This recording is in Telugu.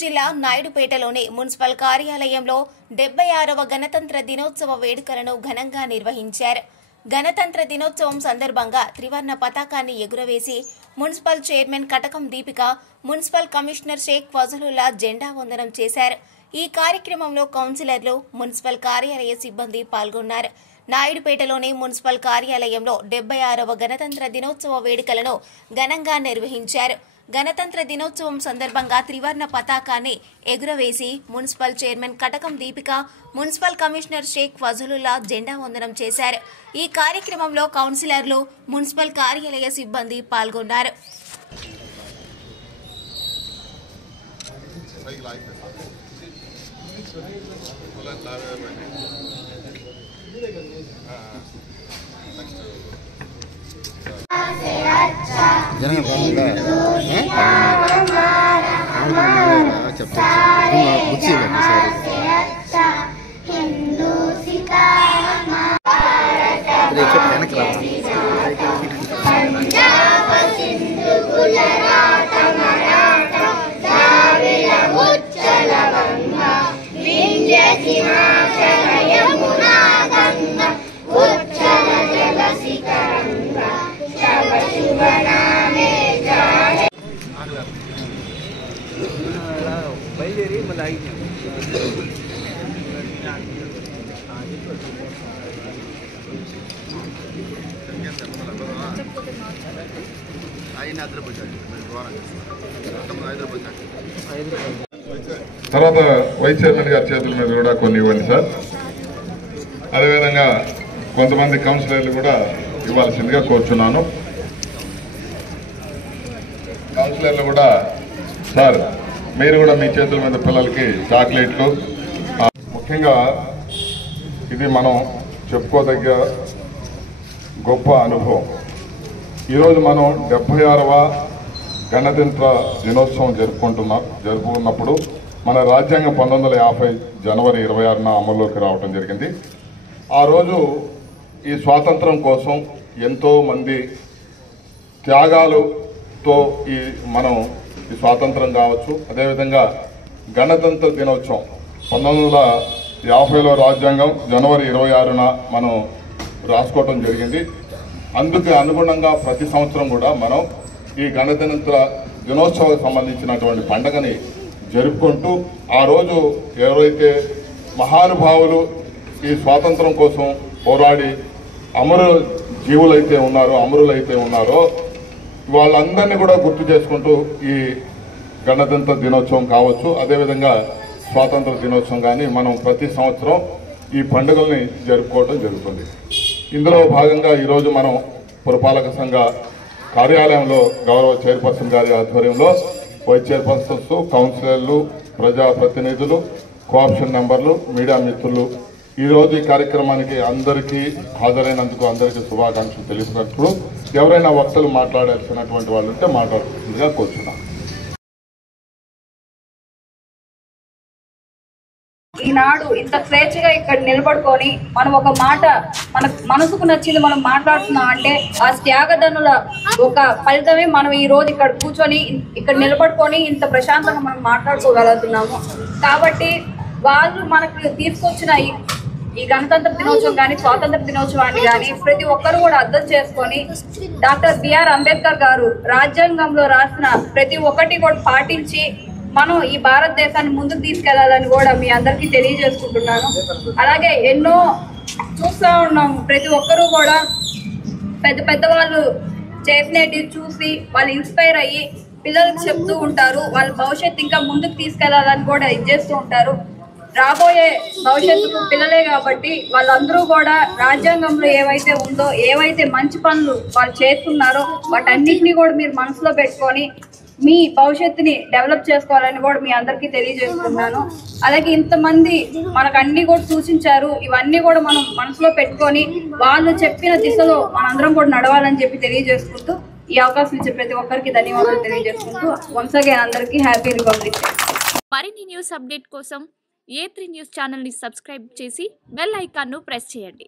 జిల్లా నాయుడుపేటలోని మున్సిపల్ కార్యాలయంలో 76వ గణతంత్ర దినోత్సవ వేడుకలను ఘనంగా నిర్వహించారు. గణతంత్ర దినోత్సవం సందర్భంగా త్రివర్ణ పతాకాన్ని ఎగురవేసి మున్సిపల్ చైర్మన్ కటకం దీపిక, మున్సిపల్ కమిషనర్ షేక్ ఫజలుల్లా జెండా వందనం చేశారు. ఈ కార్యక్రమంలో కౌన్సిలర్లు, మున్సిపల్ కార్యాలయ సిబ్బంది పాల్గొన్నారు. నాయుడుపేటలోని మున్సిపల్ కార్యాలయంలో 76వ గణతంత్ర దినోత్సవ వేడుకలను ఘనంగా నిర్వహించారు. గణతంత్ర దినోత్సవం సందర్భంగా త్రివర్ణ పతాకాన్ని ఎగురవేసి మున్సిపల్ చైర్మన్ కటకం దీపిక, మున్సిపల్ కమిషనర్ షేక్ ఫజలుల్లా జెండా వందనం చేశారు. ఈ కార్యక్రమంలో కౌన్సిలర్లు, మున్సిపల్ కార్యాలయ సిబ్బంది పాల్గొన్నారు. తర్వాత వైస్ చైర్మన్ గారి చేతుల మీద కూడా కొన్ని ఇవ్వండి సార్. అదేవిధంగా కొంతమంది కౌన్సిలర్లు కూడా ఇవ్వాల్సిందిగా కోరుచున్నాను. కౌన్సిలర్లు కూడా సార్ మీరు కూడా మీ చేతుల మీద పిల్లలకి చాక్లెట్లు, ముఖ్యంగా ఇది మనం చెప్పుకోదగ్గ గొప్ప అనుభవం. ఈరోజు మనం 76వ గణతంత్ర దినోత్సవం జరుపుకున్నప్పుడు మన రాజ్యాంగం 1950 జనవరి 26న అమల్లోకి రావడం జరిగింది. ఆ రోజు ఈ స్వాతంత్రం కోసం ఎంతోమంది త్యాగాలతో మనం ఈ స్వాతంత్రం కావచ్చు. అదేవిధంగా గణతంత్ర దినోత్సవం 1950లో రాజ్యాంగం జనవరి 26న మనం రాసుకోవటం జరిగింది. అందుకు అనుగుణంగా ప్రతి సంవత్సరం కూడా మనం ఈ గణతంత్ర దినోత్సవానికి సంబంధించినటువంటి పండుగని జరుపుకుంటూ ఆ రోజు ఎవరైతే మహానుభావులు ఈ స్వాతంత్రం కోసం పోరాడి అమరులైతే ఉన్నారో వాళ్ళందరినీ కూడా గుర్తు చేసుకుంటూ ఈ గణతంత్ర దినోత్సవం కావచ్చు, అదేవిధంగా స్వాతంత్ర దినోత్సవం కానీ మనం ప్రతి సంవత్సరం ఈ పండుగల్ని జరుపుకోవడం జరుగుతుంది. ఇందులో భాగంగా ఈరోజు మనం పురపాలక సంఘ కార్యాలయంలో గౌరవ చైర్పర్సన్ గారి ఆధ్వర్యంలో వైస్ చైర్పర్సన్స్, కౌన్సిలర్లు, ప్రజాప్రతినిధులు, కోఆప్షన్ మెంబర్లు, మీడియా మిత్రులు ఈరోజు ఈ కార్యక్రమానికి అందరికీ హాజరైనందుకు అందరికీ శుభాకాంక్షలు తెలిసినప్పుడు ఎవరైనా వక్తలు మాట్లాడాల్సినటువంటి వాళ్ళు ఉంటే మాట్లాడుతుందిగా కోరుచున్నాం. ఈనాడు ఇంత స్వేచ్ఛగా ఇక్కడ నిలబడుకొని మనం ఒక మాట మన మనసుకు నచ్చింది మనం మాట్లాడుతున్నాం అంటే ఆ త్యాగదనుల ఒక ఫలితమే మనం ఈ రోజు ఇక్కడ కూర్చొని ఇక్కడ నిలబడుకొని ఇంత ప్రశాంతంగా మనం మాట్లాడుకోగలుగుతున్నాము. కాబట్టి వాళ్ళు మనకు తీసుకొచ్చిన ఈ గణతంత్ర దినోత్సవం కానీ స్వాతంత్ర దినోత్సవాన్ని కానీ ప్రతి ఒక్కరు కూడా అర్థం చేసుకొని డాక్టర్ బిఆర్ అంబేద్కర్ గారు రాజ్యాంగంలో రాసిన ప్రతి ఒక్కటి కూడా పాటించి మనం ఈ భారతదేశాన్ని ముందుకు తీసుకెళ్లాలని కూడా మీ అందరికీ తెలియజేసుకుంటున్నాను. అలాగే ఎన్నో చూస్తూ ఉన్నాం, ప్రతి ఒక్కరూ కూడా పెద్ద వాళ్ళు చేసినవి చూసి వాళ్ళు ఇన్స్పైర్ అయ్యి పిల్లలకు చెప్తూ ఉంటారు. వాళ్ళ భవిష్యత్తు ఇంకా ముందుకు తీసుకెళ్లాలని కూడా చేస్తూ ఉంటారు. రాబోయే భవిష్యత్తుకు పిల్లలే కాబట్టి వాళ్ళందరూ కూడా రాజ్యాంగంలో ఏవైతే ఉందో, ఏవైతే మంచి పనులు వాళ్ళు చేస్తున్నారో వాటన్నిటినీ కూడా మీరు మనసులో పెట్టుకొని మీ భవిష్యత్తుని డెవలప్ చేసుకోవాలని కూడా మీ అందరికీ తెలియజేస్తున్నాను. అలాగే ఇంతమంది మనకు అన్ని కూడా సూచించారు. ఇవన్నీ కూడా మనం మనసులో పెట్టుకొని వాళ్ళు చెప్పిన దిశలో మనందరం కూడా నడవాలని చెప్పి తెలియజేసుకుంటూ ఈ అవకాశం ఇచ్చే ప్రతి ఒక్కరికి ధన్యవాదాలు తెలియజేసుకుంటూ వన్స్ అగైన్ అందరికీ హ్యాపీ రిపబ్లిక్ డే. మరిన్ని న్యూస్ అప్డేట్ కోసం A3 న్యూస్ ఛానల్ని సబ్స్క్రైబ్ చేసి బెల్ ఐకాన్ను ప్రెస్ చేయండి.